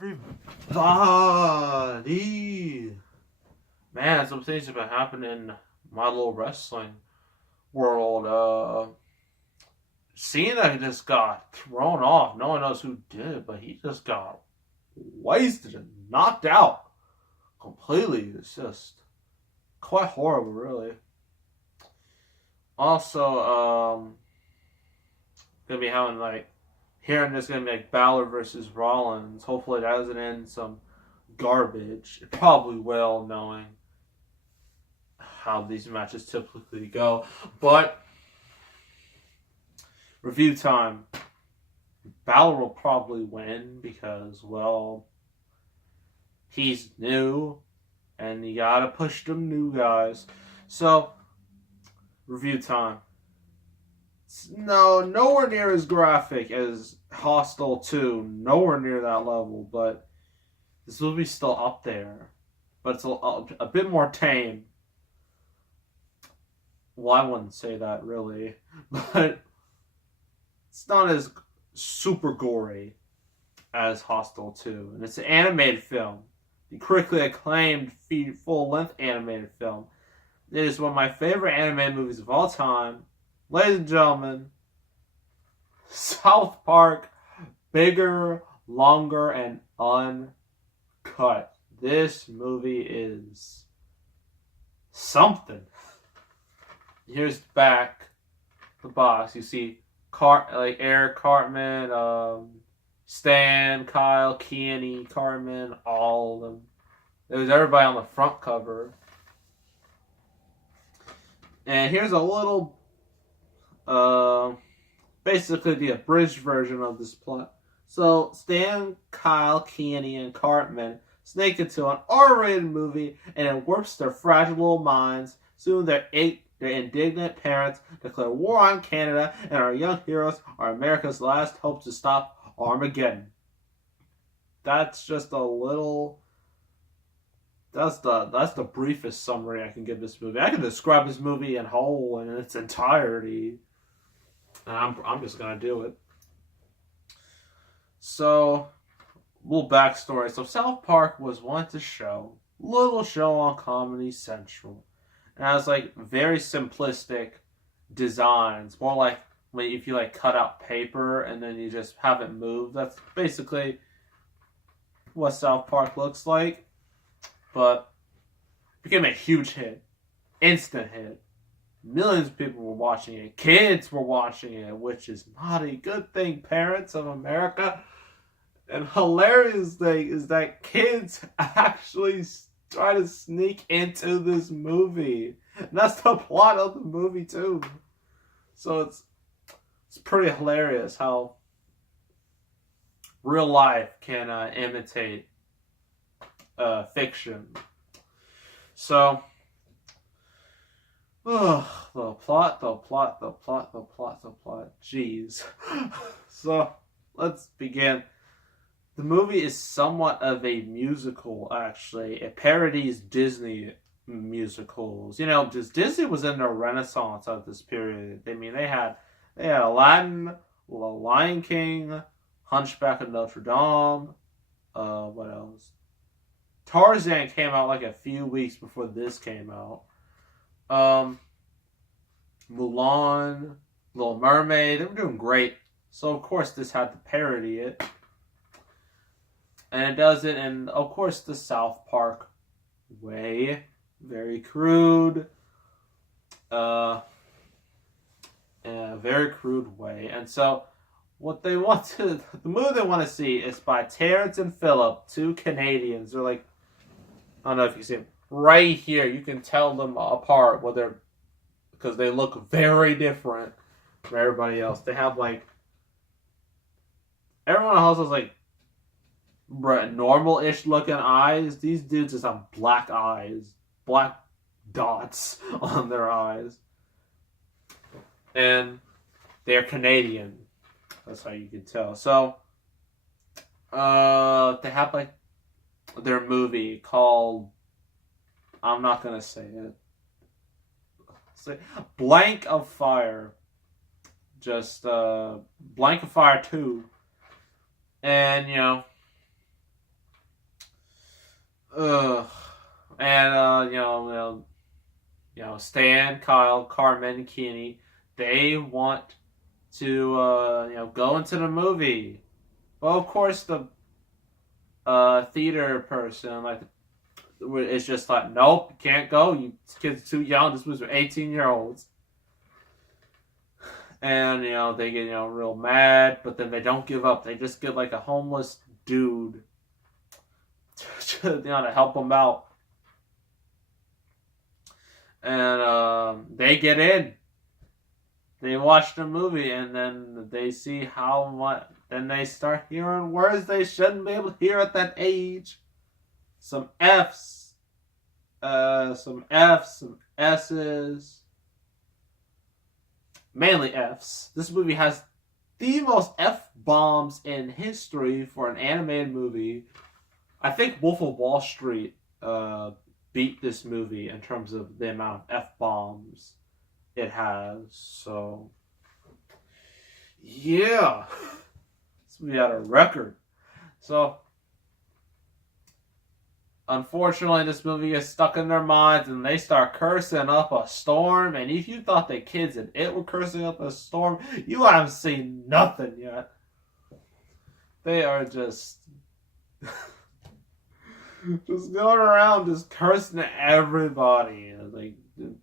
Everybody, man, some things have been happening in my little wrestling world. Seeing that he just got thrown off, no one knows who did it, but he just got wasted and knocked out completely. It's just quite horrible, really. Also, gonna be having like hearing this gonna be like Balor versus Rollins. Hopefully, that doesn't end some garbage. It probably will, knowing how these matches typically go. But review time. Balor will probably win because, well, he's new and you gotta push them new guys. So, review time. No, nowhere near as graphic as Hostel 2. Nowhere near that level, but this movie's still up there. But it's a bit more tame. Well, I wouldn't say that really, but it's not as super gory as Hostel 2. And it's an animated film, the critically acclaimed full-length animated film. It is one of my favorite animated movies of all time. Ladies and gentlemen, South Park, bigger, longer, and uncut. This movie is something. Here's the box. You see Eric Cartman, Stan, Kyle, Kenny, Cartman, all of them. There was everybody on the front cover. And here's a little, basically the abridged version of this plot. So Stan, Kyle, Kenny, and Cartman sneak into an R-rated movie, and it warps their fragile little minds. Soon their indignant parents declare war on Canada, and our young heroes are America's last hope to stop Armageddon. That's just a little. That's the briefest summary I can give this movie. I can describe this movie in whole in its entirety, and I'm just gonna do it. So, little backstory. So South Park was once a little show on Comedy Central. And it has like very simplistic designs. More like if you like cut out paper and then you just have it move. That's basically what South Park looks like. But it became a huge hit. Instant hit. Millions of people were watching it. Kids were watching it, which is not a good thing, parents of America. And hilarious thing is that kids actually try to sneak into this movie. And that's the plot of the movie too. So it's pretty hilarious how real life can imitate fiction. So the plot. Jeez. So let's begin. The movie is somewhat of a musical, actually. It parodies Disney musicals. You know, just Disney was in their renaissance at this period. I mean, they had Aladdin, The Lion King, Hunchback of Notre Dame. What else? Tarzan came out like a few weeks before this came out. Mulan, Little Mermaid. They were doing great. So of course this had to parody it. And it does it in, of course, the South Park way. Very crude. In a very crude way. And so, the movie they want to see is by Terrence and Phillip, two Canadians. They're like, I don't know if you see them. Right here, you can tell them apart because they look very different from everybody else. They have like, everyone else has like, normal-ish looking eyes. These dudes just have black eyes. Black dots on their eyes. And they're Canadian. That's how you can tell. So, they have like their movie called, I'm not gonna say it. Say Blank of Fire. Just Blank of Fire 2. And, you know, Ugh. And Stan, Kyle, Carmen, Kenny, they want to go into the movie. Well, of course, the theater person is just like, nope, you can't go. You kids are too young. This was for 18-year-olds. And they get real mad, but then they don't give up. They just get like a homeless dude to help them out. And they get in. They watch the movie, and then they see how much. Then they start hearing words they shouldn't be able to hear at that age. Some F's, some S's, mainly F's. This movie has the most F-bombs in history for an animated movie. I think Wolf of Wall Street beat this movie in terms of the amount of F-bombs it has. So, yeah. This movie had a record. So, unfortunately, this movie gets stuck in their minds and they start cursing up a storm. And if you thought the kids in it were cursing up a storm, you haven't seen nothing yet. They are just going around just cursing at everybody. Like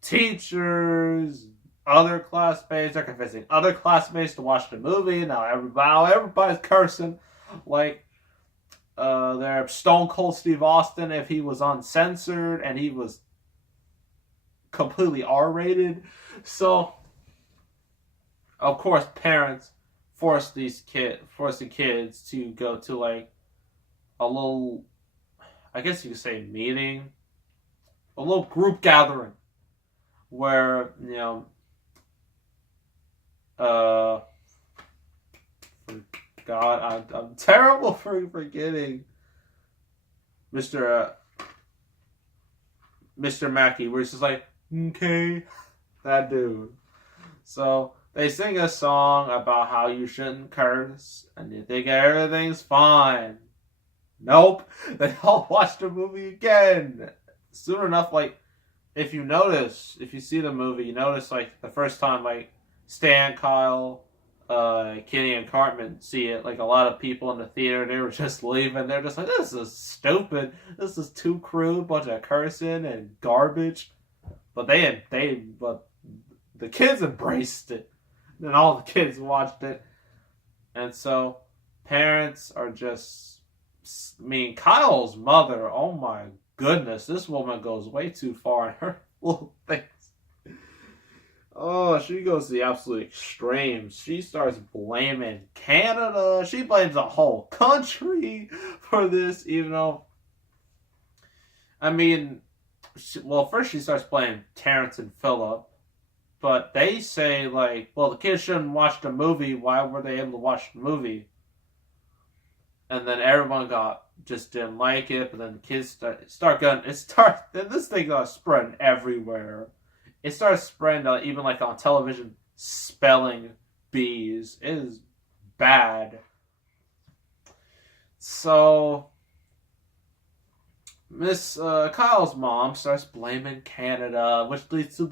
teachers, other classmates are convincing other classmates to watch the movie. Now everybody's cursing. Like they're Stone Cold Steve Austin if he was uncensored and he was completely R-rated. So, of course, parents force the kids to go to like a little, I guess you could say, meeting, a little group gathering where God, I'm terrible for forgetting Mr. Mackey, where he's just like, okay, that dude. So they sing a song about how you shouldn't curse and you think everything's fine. Nope. They all watch the movie again. Soon enough, like, if you see the movie, you notice, like, the first time, like, Stan, Kyle, Kenny, and Cartman see it, like, a lot of people in the theater, they were just leaving. They're just like, this is stupid. This is too crude, bunch of cursing and garbage. But but the kids embraced it. And all the kids watched it. And so, parents are just... Kyle's mother, oh my goodness, this woman goes way too far in her little things. Oh, she goes to the absolute extremes. She starts blaming Canada. She blames the whole country for this, even though... first she starts blaming Terrence and Philip. But they say, like, well, the kids shouldn't watch the movie. Why were they able to watch the movie? And then everyone just didn't like it, but then the kids then this thing got spreading everywhere. It starts spreading even like on television, spelling bees. It is bad. So Miss Kyle's mom starts blaming Canada, which leads to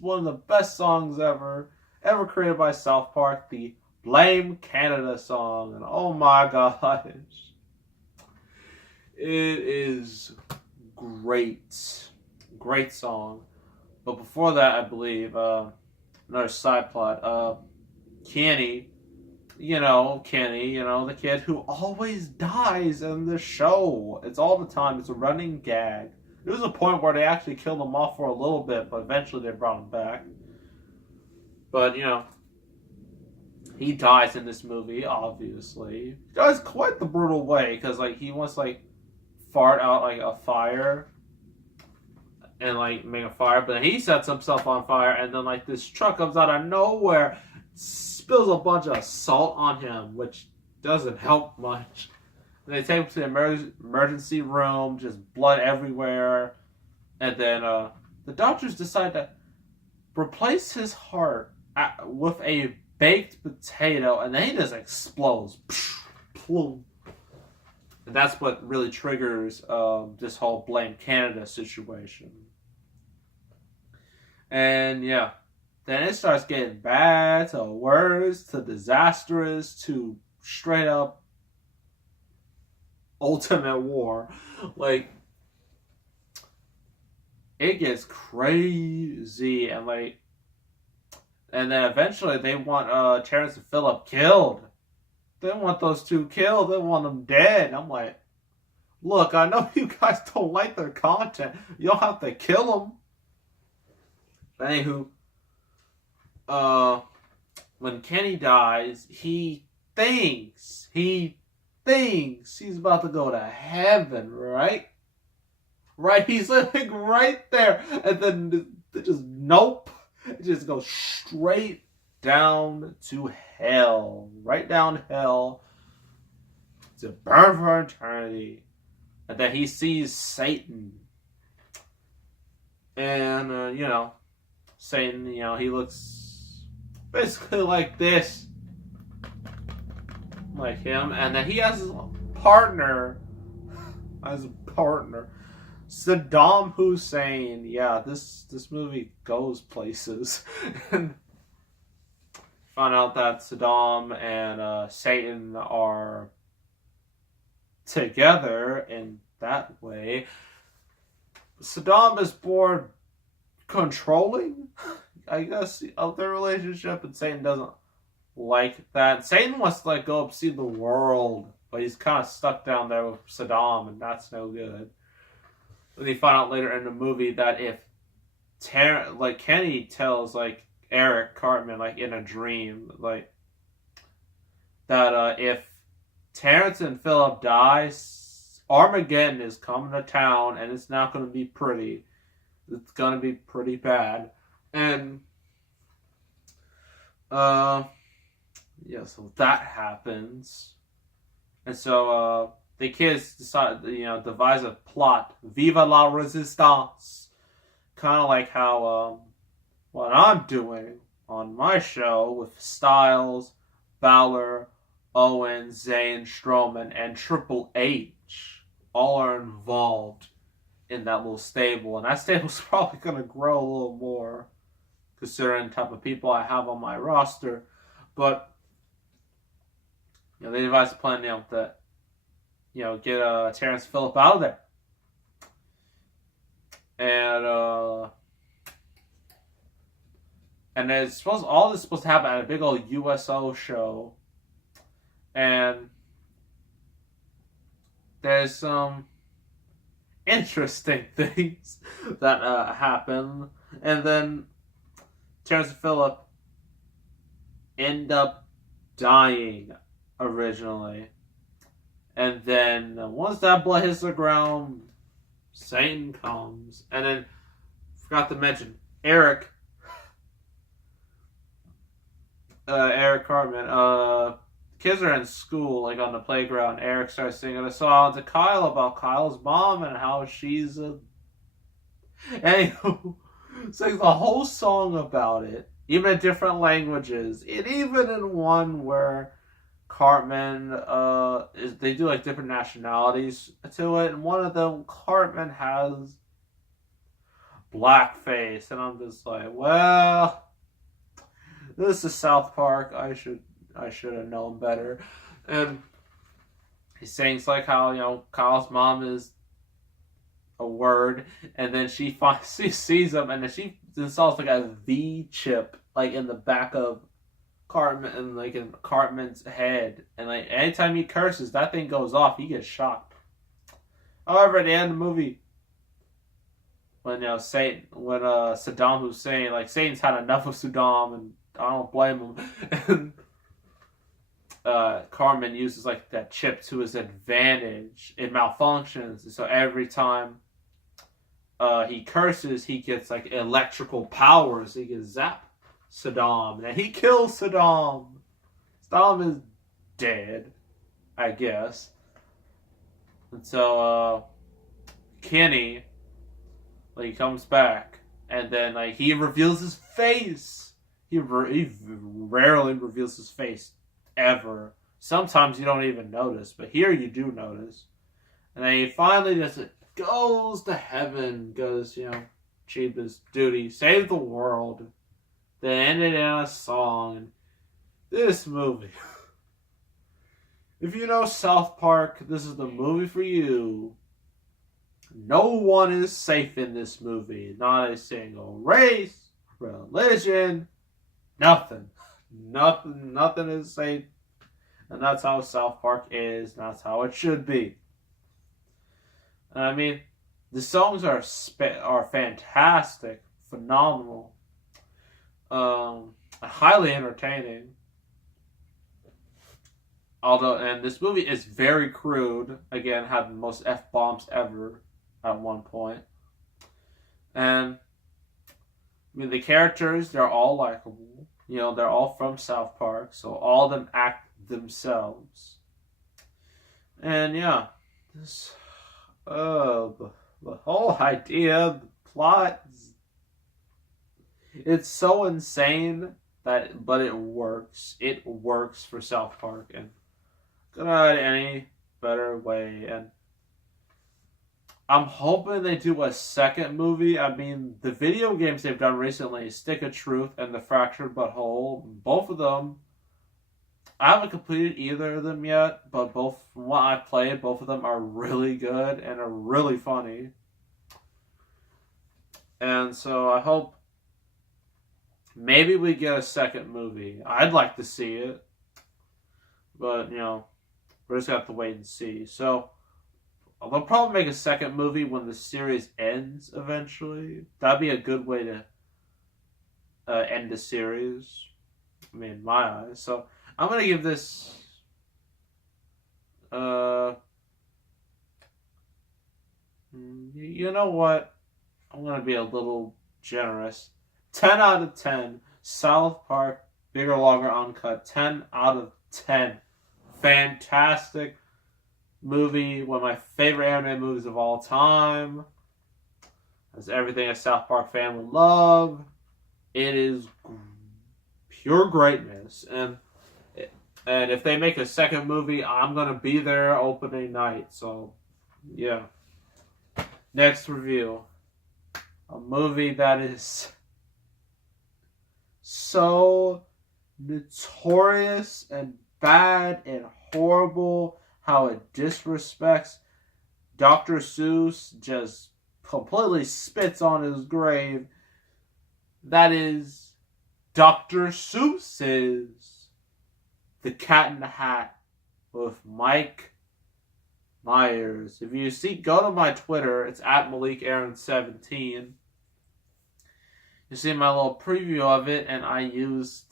one of the best songs ever created by South Park, the Blame Canada song. And oh my gosh, it is great song. But before that, I believe another side plot, Kenny, the kid who always dies in the show. It's all the time. It's a running gag. There was a point where they actually killed him off for a little bit, but eventually they brought him back. But he dies in this movie, obviously. He dies quite the brutal way, because, like, he wants, like, fart out, like, a fire, and, like, make a fire, but then he sets himself on fire, and then, like, this truck comes out of nowhere, spills a bunch of salt on him, which doesn't help much. And they take him to the emergency room, just blood everywhere, and then, the doctors decide to replace his heart with a baked potato, and then he just explodes. And that's what really triggers this whole blame Canada situation. And yeah, then it starts getting bad to worse to disastrous to straight up ultimate war. Like, it gets crazy, and then eventually they want Terrence and Phillip killed. They want those two killed. They want them dead. I'm like, look, I know you guys don't like their content. You don't have to kill them. Anywho, when Kenny dies, he thinks he's about to go to heaven, right? Right, he's living right there, and then it just nope, it just goes straight down to hell, right down hell, to burn for eternity, and then he sees Satan, and Satan, he looks basically like this, like him, and then he has his partner, Saddam Hussein. Yeah, this movie goes places. And found out that Saddam and Satan are together in that way. Saddam is more controlling, I guess, of their relationship, and Satan doesn't like that. Satan wants to go up see the world, but he's kind of stuck down there with Saddam, and that's no good. And they find out later in the movie that if Kenny tells Eric Cartman in a dream that if Terrence and Phillip dies, Armageddon is coming to town, and it's not going to be pretty. It's going to be pretty bad. And so that happens. And so the kids decide, devise a plot. Viva la resistance. Kind of like how what I'm doing on my show with Styles, Balor, Owens, Zayn, Strowman, and Triple H all are involved in that little stable. And that stable's probably going to grow a little more considering the type of people I have on my roster. But they devised a plan that get Terrence Phillip out of there. And it's all this is supposed to happen at a big old USO show. And there's some interesting things that happen. And then Terrence and Phillip end up dying originally. And then once that blood hits the ground, Satan comes. And then, forgot to mention, Eric Cartman, kids are in school, on the playground. Eric starts singing a song to Kyle about Kyle's mom and how she's Anywho, sings the whole song about it, even in different languages. And even in one where Cartman, they do different nationalities to it, and one of them, Cartman, has blackface, and I'm just like, well, this is South Park. I should have known better. And he sings how Kyle's mom is a word, and then she sees him, and then she installs a V chip in the back of Cartman and in Cartman's head, and anytime he curses, that thing goes off. He gets shocked. However, at the end of the movie, when Saddam Hussein, Satan's had enough of Saddam, and I don't blame him. And Cartman uses that chip to his advantage. It malfunctions, and so every time he curses, he gets electrical powers. He gets zapped. Saddam, and he kills Saddam. Saddam is dead, I guess. And so Kenny, he comes back, and then he reveals his face. He rarely reveals his face ever. Sometimes you don't even notice, but here you do notice. And then he finally just goes to heaven, goes, achieve his duty, save the world. Then ended in a song. This movie. If you know South Park, this is the movie for you. No one is safe in this movie. Not a single race, religion, nothing. Nothing is safe. And that's how South Park is. And that's how it should be. I mean, the songs are fantastic, phenomenal, highly entertaining. And this movie is very crude. Again, had the most F-bombs ever at one point. And, I mean, the characters, they're all likable. They're all from South Park, so all of them act themselves. And, yeah, the whole idea, the plot, it's so insane but it works. It works for South Park, and not any better way. And I'm hoping they do a second movie. I mean, the video games they've done recently, Stick of Truth and The Fractured But Whole, both of them, I haven't completed either of them yet, but both, from what I've played, both of them are really good and are really funny. And so I hope maybe we get a second movie. I'd like to see it. But, we're just going to have to wait and see. So, they'll probably make a second movie when the series ends eventually. That'd be a good way to end the series. I mean, in my eyes. So, I'm going to give this... you know what? I'm going to be a little generous. 10 out of 10. South Park, Bigger, Longer, Uncut. 10 out of 10. Fantastic movie. One of my favorite anime movies of all time. Has everything a South Park fan would love. It is pure greatness. And if they make a second movie, I'm going to be there opening night. So, yeah. Next review. A movie that is so notorious and bad and horrible, how it disrespects Dr. Seuss, just completely spits on his grave. That is Dr. Seuss's The Cat in the Hat with Mike Myers. If you see, go to my Twitter. It's at MalikAaron17. You see my little preview of it, and I used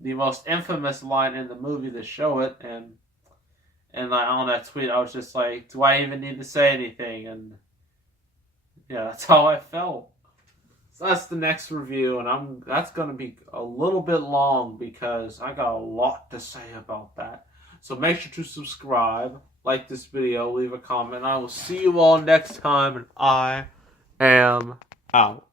the most infamous line in the movie to show it, and on that tweet, I was just like, do I even need to say anything? And yeah, that's how I felt. So that's the next review, and that's going to be a little bit long because I got a lot to say about that. So make sure to subscribe, like this video, leave a comment, and I will see you all next time, and I am out.